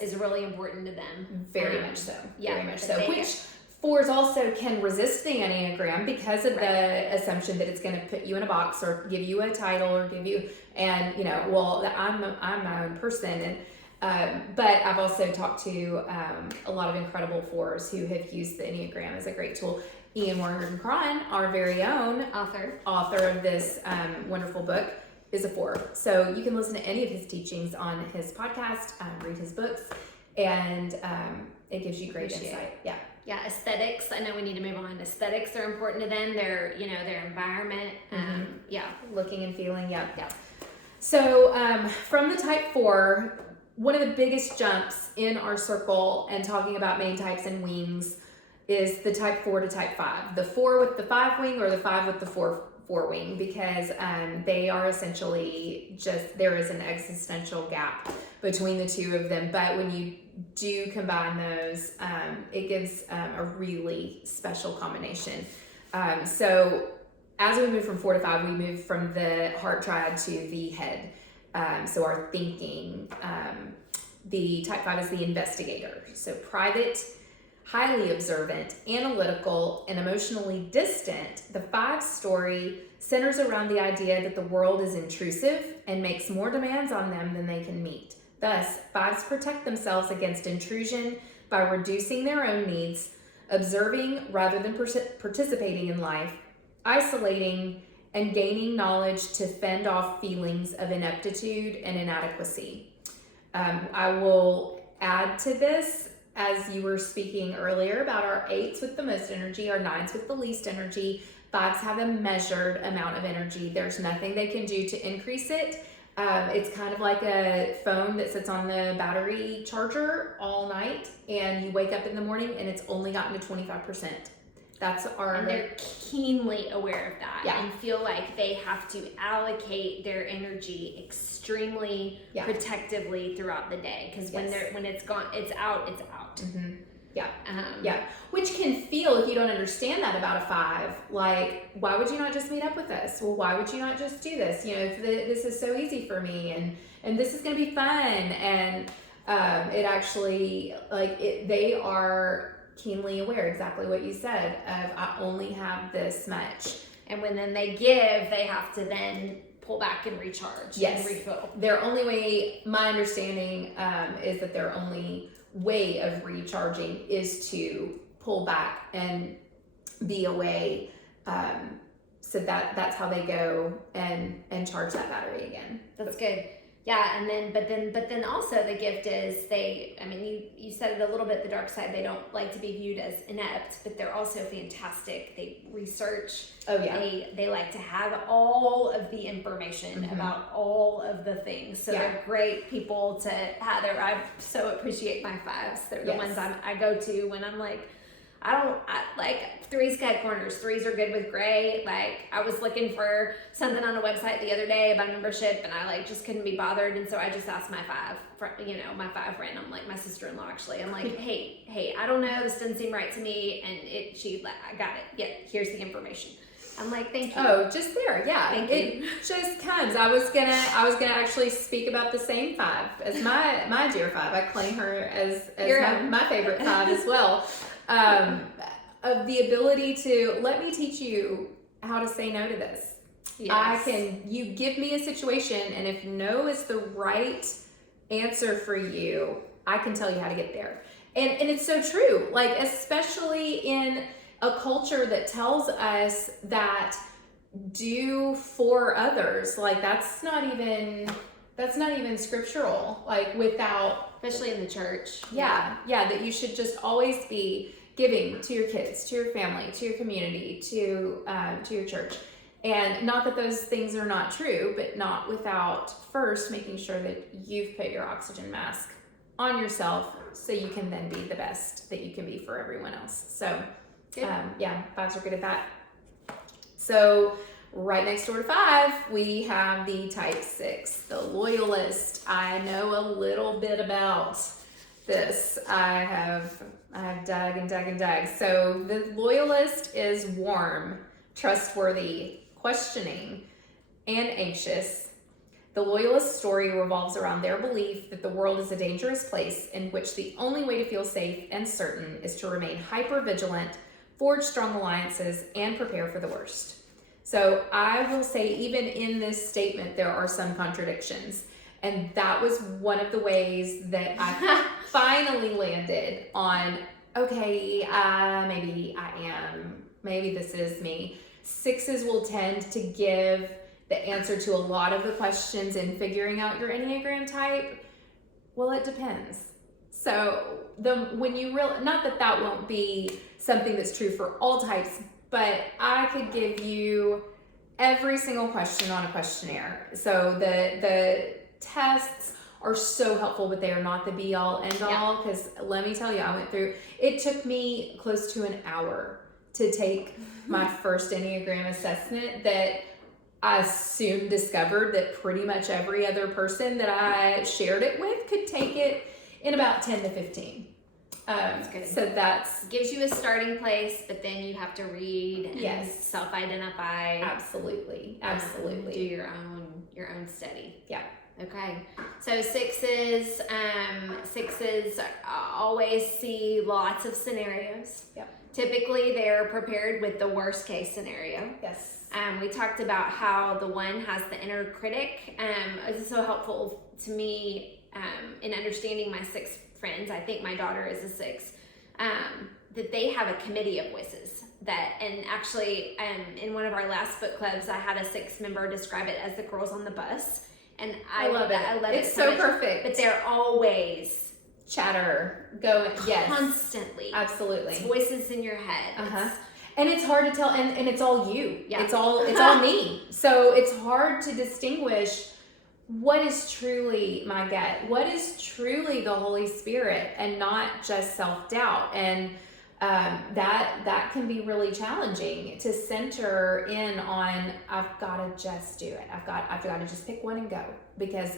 is really important to them. Very much so. Yeah, very much so. Which fours also can resist the Enneagram because of the assumption that it's going to put you in a box or give you a title or give you, and I'm my own person, and but I've also talked to a lot of incredible fours who have used the Enneagram as a great tool. Ian Morgan-Cron, our very own author of this wonderful book, is a four. So you can listen to any of his teachings on his podcast, read his books, and it gives you great insight. Yeah, aesthetics. I know we need to move on. Aesthetics are important to them. Their environment. Looking and feeling. Yeah. So from the type 4, one of the biggest jumps in our circle and talking about main types and wings is the type 4 to type 5. The 4 with the 5 wing or the 5 with the 4 wing, because they are essentially there is an existential gap between the two of them. But when you do combine those, it gives a really special combination. So as we move from 4 to 5, we move from the heart triad to the head. So our thinking, the type 5 is the investigator. So private, highly observant, analytical, and emotionally distant, the 5 story centers around the idea that the world is intrusive and makes more demands on them than they can meet. Thus, 5s protect themselves against intrusion by reducing their own needs, observing rather than participating in life, isolating, and gaining knowledge to fend off feelings of ineptitude and inadequacy. I will add to this, as you were speaking earlier about our 8s with the most energy, our 9s with the least energy. 5s have a measured amount of energy. There's nothing they can do to increase it. It's kind of like a phone that sits on the battery charger all night, and you wake up in the morning and it's only gotten to 25%. And they're keenly aware of that and feel like they have to allocate their energy extremely protectively throughout the day, because when it's gone, it's out. Mm-hmm. Which can feel, if you don't understand that about a 5, like, why would you not just meet up with us? Well, why would you not just do this? If this is so easy for me, and this is going to be fun, and it actually, they are keenly aware, exactly what you said, of I only have this much. And when then they give, they have to then pull back and recharge and refill. Their only way, my understanding is that their only way of recharging is to pull back and be away. So that's how they go and charge that battery again. That's good. Yeah, and then also the gift is you said it a little bit, the dark side, they don't like to be viewed as inept, but they're also fantastic. They research. Oh yeah. They like to have all of the information about all of the things. So they're great people to have. I so appreciate my 5s. They're the ones I go to when I'm like, I like 3s cut corners. 3s are good with gray. Like, I was looking for something on a website the other day about membership, and I just couldn't be bothered. And so I just asked my 5 friend. I'm like, my sister-in-law actually. I'm like, hey, I don't know. This doesn't seem right to me. And I got it. Yeah, here's the information. I'm like, thank you. Oh, just there, yeah. Thank you. It just comes. I was gonna actually speak about the same 5 as my dear 5. I claim her as my favorite 5 as well. Of the ability to let me teach you how to say no to this. Yes. You give me a situation, and if no is the right answer for you, I can tell you how to get there. And it's so true, especially in a culture that tells us that do for others, that's not even That's not even scriptural. Like without, especially in the church. Yeah, that you should just always be giving to your kids, to your family, to your community, to your church. And not that those things are not true, but not without first making sure that you've put your oxygen mask on yourself so you can then be the best that you can be for everyone else. So, vibes are good at that. So, right next door to 5, we have the type 6, the loyalist. I know a little bit about this. I have dug and dug and dug. So, the loyalist is warm, trustworthy, questioning, and anxious. The loyalist story revolves around their belief that the world is a dangerous place in which the only way to feel safe and certain is to remain hyper-vigilant, forge strong alliances, and prepare for the worst. So I will say, even in this statement, there are some contradictions. And that was one of the ways that I finally landed on, okay, maybe I am, maybe this is me. 6s will tend to give the answer to a lot of the questions in figuring out your Enneagram type. Well, it depends. So when you not that won't be something that's true for all types, but I could give you every single question on a questionnaire. So the tests are so helpful, but they are not the be all end all, because let me tell you, I went through, it took me close to an hour to take my first Enneagram assessment that I soon discovered that pretty much every other person that I shared it with could take it in about 10 to 15. That's good. So that's gives you a starting place, but then you have to read and self-identify. Absolutely. Do your own study. Yeah. Okay. So 6s always see lots of scenarios. Yep. Typically, they're prepared with the worst case scenario. Yes. We talked about how the 1 has the inner critic. It's so helpful to me in understanding my 6 friends. I think my daughter is a 6. That they have a committee of voices. And actually, in one of our last book clubs, I had a 6 member describe it as the girls on the bus. And I love it. I love it. It's so perfect. But they're always chatter going, constantly. Absolutely. It's voices in your head. And it's hard to tell, and it's all you. Yeah. It's all me. So it's hard to distinguish what is truly my gut, what is truly the Holy Spirit, and not just self-doubt. And that can be really challenging to center in on, I've got to just do it. I've got to just pick one and go, because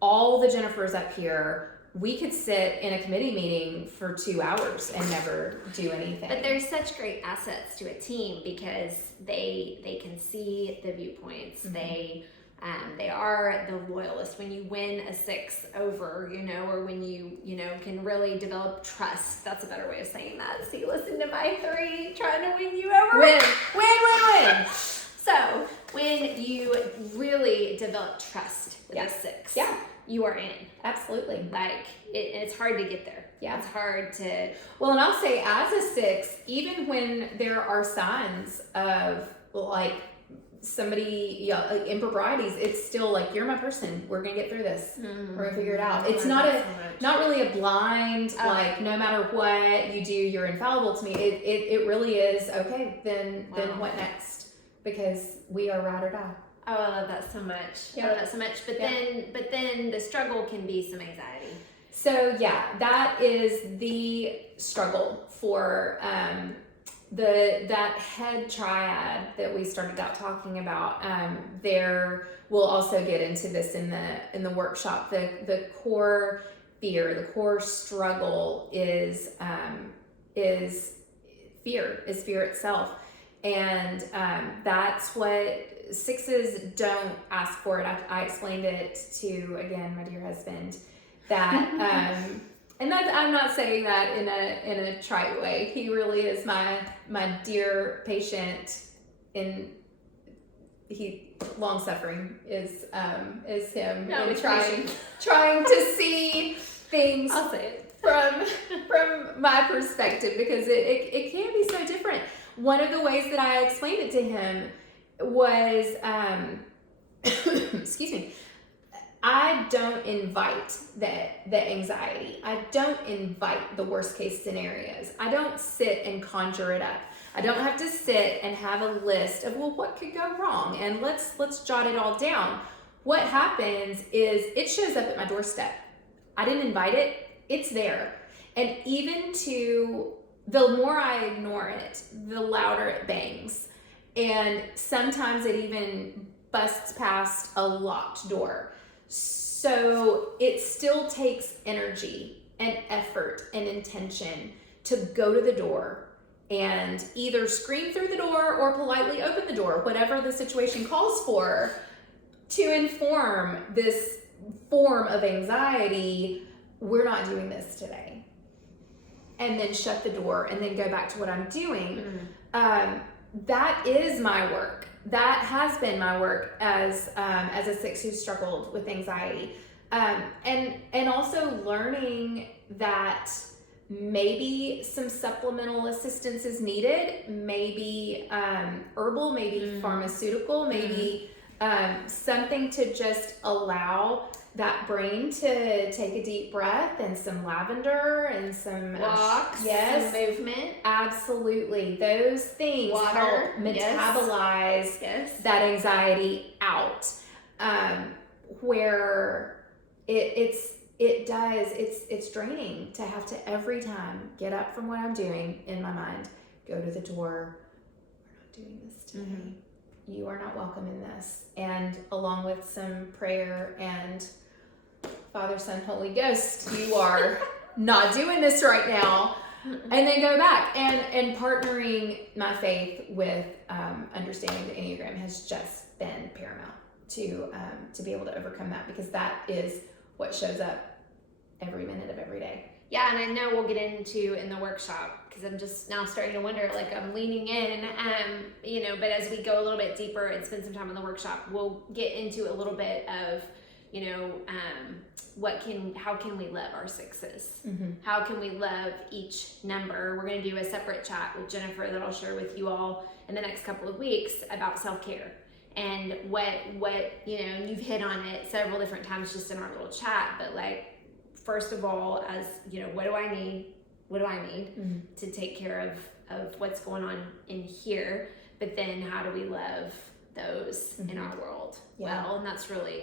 all the Jennifers up here, we could sit in a committee meeting for 2 hours and never do anything. But there's such great assets to a team because they can see the viewpoints. Mm-hmm. They are the loyalist. When you win a 6 over, or when you can really develop trust. That's a better way of saying that. See, listen to my 3 trying to win you over. Win. So when you really develop trust with a 6, you are in. Absolutely. Like it's hard to get there. Yeah. It's hard to. Well, and I'll say, as a 6, even when there are signs of like somebody improprieties, it's still like, you're my person. We're gonna get through this. Mm-hmm. We're gonna figure it out. It's not really a blind like, no matter what you do, you're infallible to me. It really is. Okay, then what next? Because we are ride or die. Oh, I love that so much. Yeah. I love that so much. But then the struggle can be some anxiety. So that is the struggle for that head triad that we started out talking about. There, we'll also get into this in the workshop. The core fear, the core struggle is fear itself, and that's what 6s don't ask for it. I explained it to, again, my dear husband, that and that's, I'm not saying that in a trite way. He really is my dear patient. He long suffering is him. No, and trying to see things. I'll say it from my perspective, because it can be so different. One of the ways that I explained it to him was excuse me, I don't invite the anxiety. I don't invite the worst case scenarios. I don't sit and conjure it up. I don't have to sit and have a list of, well, what could go wrong? And let's jot it all down. What happens is it shows up at my doorstep. I didn't invite it. It's there. And even the more I ignore it, the louder it bangs. And sometimes it even busts past a locked door. So it still takes energy and effort and intention to go to the door and either scream through the door or politely open the door, whatever the situation calls for, to inform this form of anxiety, we're not doing this today. And then shut the door and then go back to what I'm doing. That is my work. That has been my work as a 6 who struggled with anxiety. And also learning that maybe some supplemental assistance is needed, maybe herbal, maybe pharmaceutical, maybe something to just allow that brain to take a deep breath, and some lavender and some walks, yes, some movement. Absolutely. Those things help metabolize that anxiety out. Where it's draining to have to every time get up from what I'm doing in my mind, go to the door. We're not doing this today. You are not welcome in this. And along with some prayer and Father, Son, Holy Ghost, you are not doing this right now. And then go back and partnering my faith with understanding the Enneagram has just been paramount to be able to overcome that, because that is what shows up every minute of every day. Yeah, and I know we'll get into in the workshop, because I'm just now starting to wonder, like I'm leaning in, but as we go a little bit deeper and spend some time in the workshop, we'll get into a little bit of, how can we love our 6s? How can we love each number? We're going to do a separate chat with Jennifer that I'll share with you all in the next couple of weeks about self-care. And what you've hit on it several different times just in our little chat, but like, first of all, as what do I need to take care of what's going on in here, but then how do we love those in our world well? And that's really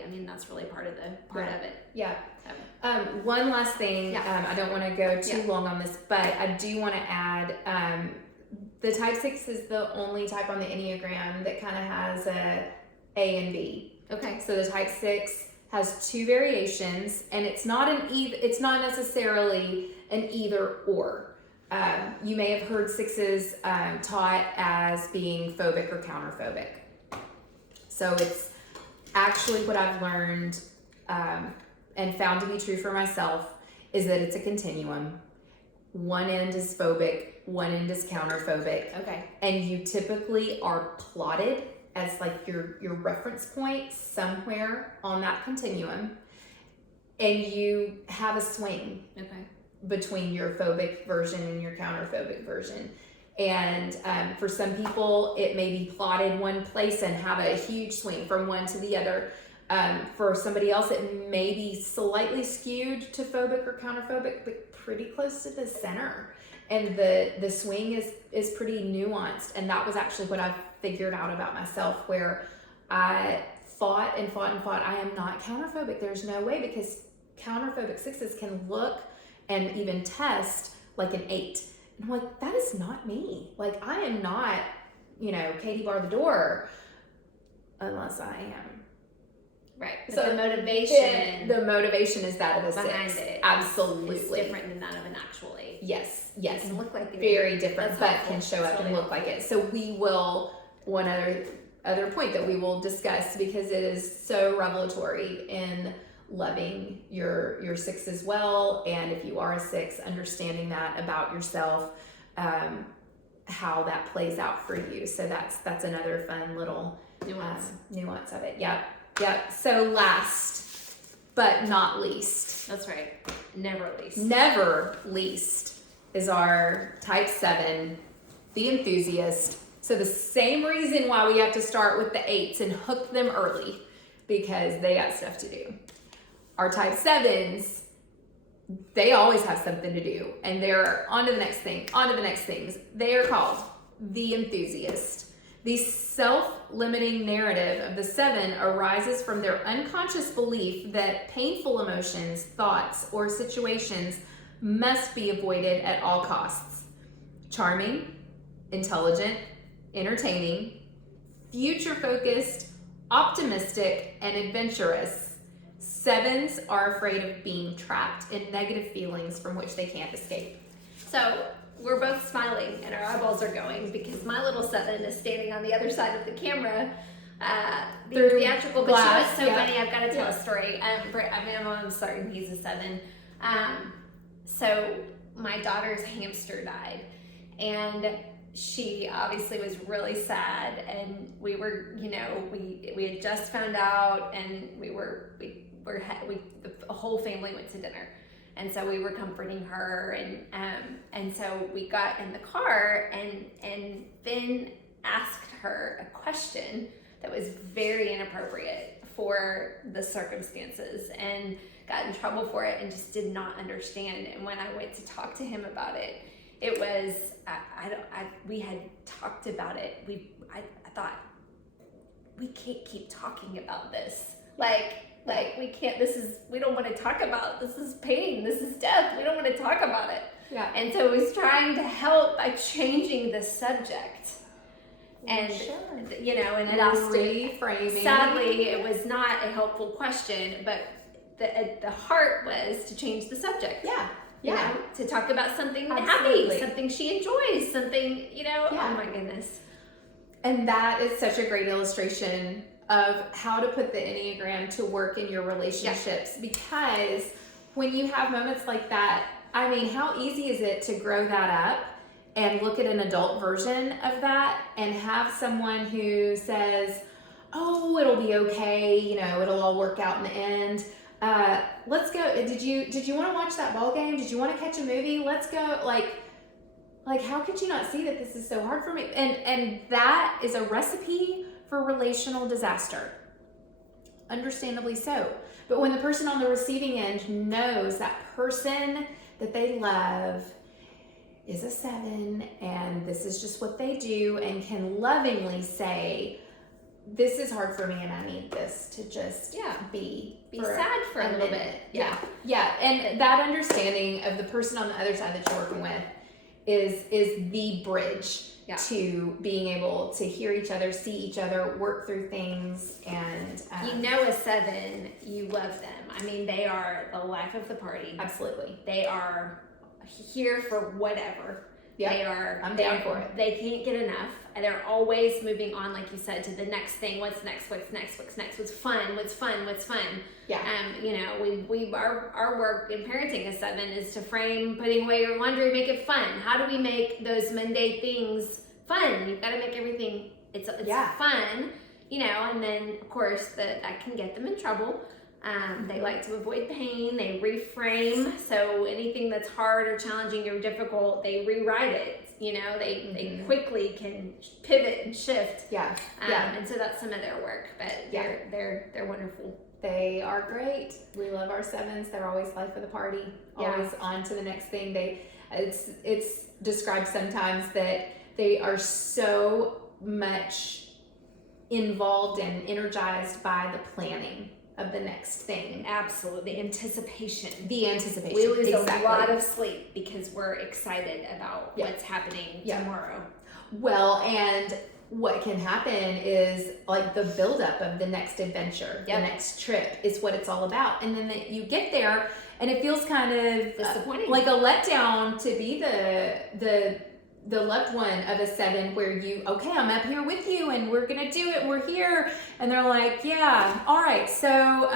part of it. One last thing, I don't want to go too long on this, but I do want to add, the type 6 is the only type on the Enneagram that kind of has a and B. Okay, so the type 6 has 2 variations, and it's not necessarily an either or. You may have heard 6s taught as being phobic or counterphobic. So it's actually what I've learned and found to be true for myself is that it's a continuum. One end is phobic, one end is counterphobic. Okay. And you typically are plotted as like your reference point somewhere on that continuum. And you have a swing between your phobic version and your counterphobic version. And for some people, it may be plotted one place and have a huge swing from one to the other. For somebody else, it may be slightly skewed to phobic or counterphobic, but pretty close to the center. And the swing is pretty nuanced. And that was actually what I figured out about myself, where I fought and fought and fought. I am not counterphobic. There's no way, because counterphobic 6s can look and even test like an 8. And I'm like, that is not me. Like, I am not, Katie bar the door, unless I am. Right. But so the motivation is that of a 6. Behind it. Absolutely. It's different than that of an actual 8. Yes. It can look like it. Very different, but can show up and look like it. So we will, one other point that we will discuss, because it is so revelatory in loving your 6 as well. And if you are a 6, understanding that about yourself, how that plays out for you. So that's another fun little nuance of it. Yep. So last but not least. That's right. Never least is our type 7, the Enthusiast. So the same reason why we have to start with the 8s and hook them early, because they got stuff to do. Our type 7s, they always have something to do, and they're on to the next thing, on to the next things. They are called the Enthusiast. The self-limiting narrative of the 7 arises from their unconscious belief that painful emotions, thoughts, or situations must be avoided at all costs. Charming, intelligent, entertaining, future-focused, optimistic, and adventurous, 7s are afraid of being trapped in negative feelings from which they can't escape. So we're both smiling and our eyeballs are going because my little 7 is standing on the other side of the camera, being theatrical, but she was so funny. I've got to tell a story. I'm certain he's a 7. So my daughter's hamster died, and she obviously was really sad, and we were, we had just found out, and the whole family went to dinner, and so we were comforting her, and so we got in the car, and Ben asked her a question that was very inappropriate for the circumstances, and got in trouble for it, and just did not understand. And when I went to talk to him about it, it was we had talked about it. I thought, we can't keep talking about this. Like we can't. We don't want to talk about. This is pain. This is death. We don't want to talk about it. Yeah. And so I was trying to help by changing the subject. And sure. And it asked reframing. Sadly, it was not a helpful question, but the heart was to change the subject. Yeah. To talk about something Absolutely. happy, something she enjoys, something, oh my goodness. And that is such a great illustration of how to put the Enneagram to work in your relationships, because when you have moments like that, I mean, how easy is it to grow that up and look at an adult version of that and have someone who says, oh, it'll be okay, it'll all work out in the end. Let's go. Did you want to watch that ball game? Did you want to catch a movie? Let's go. Like how could you not see that this is so hard for me? And that is a recipe for relational disaster. Understandably so. But when the person on the receiving end knows that person that they love is a 7, and this is just what they do, and can lovingly say, this is hard for me, and I need this to just be sad for a little bit. Yeah. And that understanding of the person on the other side that you're working with is the bridge to being able to hear each other, see each other, work through things, and a 7, you love them. I mean, they are the life of the party. Absolutely. They are here for whatever. Yeah, I'm down for it. They can't get enough. And they're always moving on, like you said, to the next thing. What's next? What's fun? Yeah. Our work in parenting as 7 is to frame putting away your laundry, make it fun. How do we make those mundane things fun? You've got to make everything it's fun, and then of course that can get them in trouble. They like to avoid pain. They reframe. So anything that's hard or challenging or difficult, they rewrite it. They quickly can pivot and shift. Yeah. And so that's some of their work. But they're wonderful. They are great. We love our 7s. They're always life of the party. Always on to the next thing. It's described sometimes that they are so much involved and energized by the planning of the next thing. Absolutely. Anticipation. The anticipation. We lose a lot of sleep because we're excited about what's happening tomorrow. Well, and what can happen is like the buildup of the next adventure, the next trip is what it's all about. And then you get there and it feels kind of disappointing, like a letdown to be the loved one of a 7 where I'm up here with you and we're going to do it. We're here. And they're like, yeah, all right. So,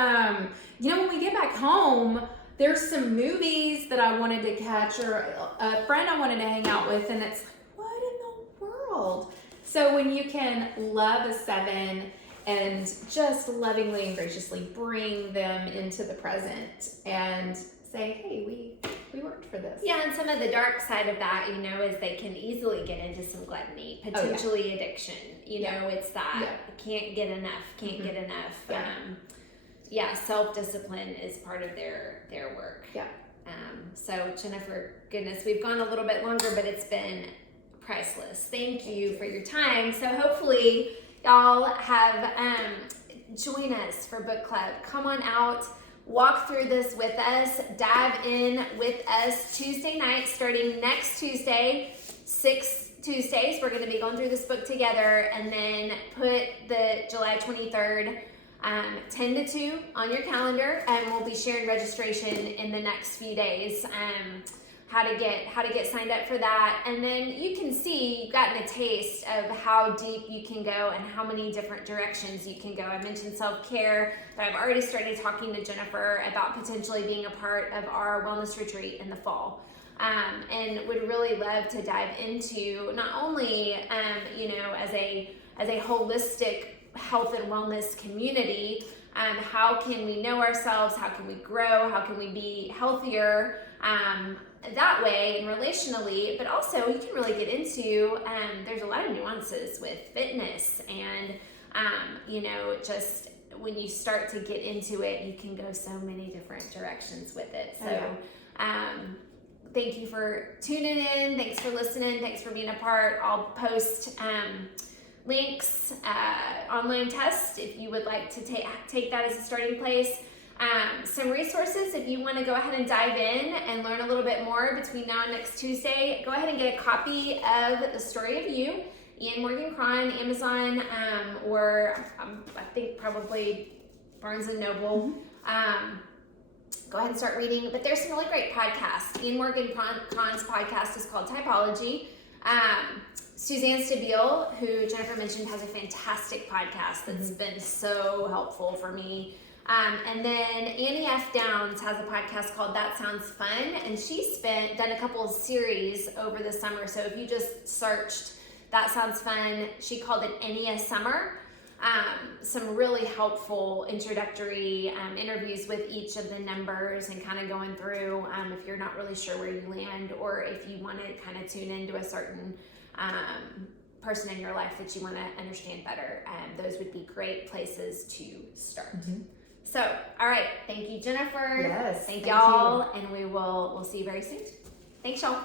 when we get back home, there's some movies that I wanted to catch or a friend I wanted to hang out with. And it's like, what in the world? So when you can love a 7 and just lovingly and graciously bring them into the present and say, hey, we worked for this. Yeah, and some of the dark side of that, is they can easily get into some gluttony, potentially addiction. It's that can't get enough, get enough. self-discipline is part of their work. Yeah. So Jennifer, goodness, we've gone a little bit longer, but it's been priceless. Thank you for your time. So hopefully y'all have join us for book club. Come on out, walk through this with us, dive in with us. Tuesday night, starting next Tuesday, 6 Tuesdays, we're going to be going through this book together, and then put the July 23rd 10 to 2 on your calendar, and we'll be sharing registration in the next few days. How to get signed up for that, and then you can see you've gotten a taste of how deep you can go and how many different directions you can go. I mentioned self-care, but I've already started talking to Jennifer about potentially being a part of our wellness retreat in the fall, and would really love to dive into not only as a holistic health and wellness community, how can we know ourselves, how can we grow, how can we be healthier that way and relationally, but also you can really get into there's a lot of nuances with fitness, and just when you start to get into it, you can go so many different directions with it. So thank you for tuning in, thanks for listening, thanks for being a part. I'll post links, online test if you would like to take that as a starting place. Some resources if you want to go ahead and dive in and learn a little bit more between now and next Tuesday. Go ahead and get a copy of The Story of You, Ian Morgan Cron, Amazon, or I think probably Barnes & Noble. Go ahead and start reading. But there's some really great podcasts. Ian Morgan Cron's podcast is called Typology. Suzanne Stabile, who Jennifer mentioned, has a fantastic podcast that's been so helpful for me. And then Annie F. Downs has a podcast called That Sounds Fun, and she's done a couple of series over the summer. So if you just searched That Sounds Fun, she called it Ennea Summer. Some really helpful introductory interviews with each of the numbers, and kind of going through if you're not really sure where you land, or if you want to kind of tune into a certain person in your life that you want to understand better. Those would be great places to start. So, all right. Thank you, Jennifer. Yes. Thank y'all. And we'll see you very soon. Thanks, y'all.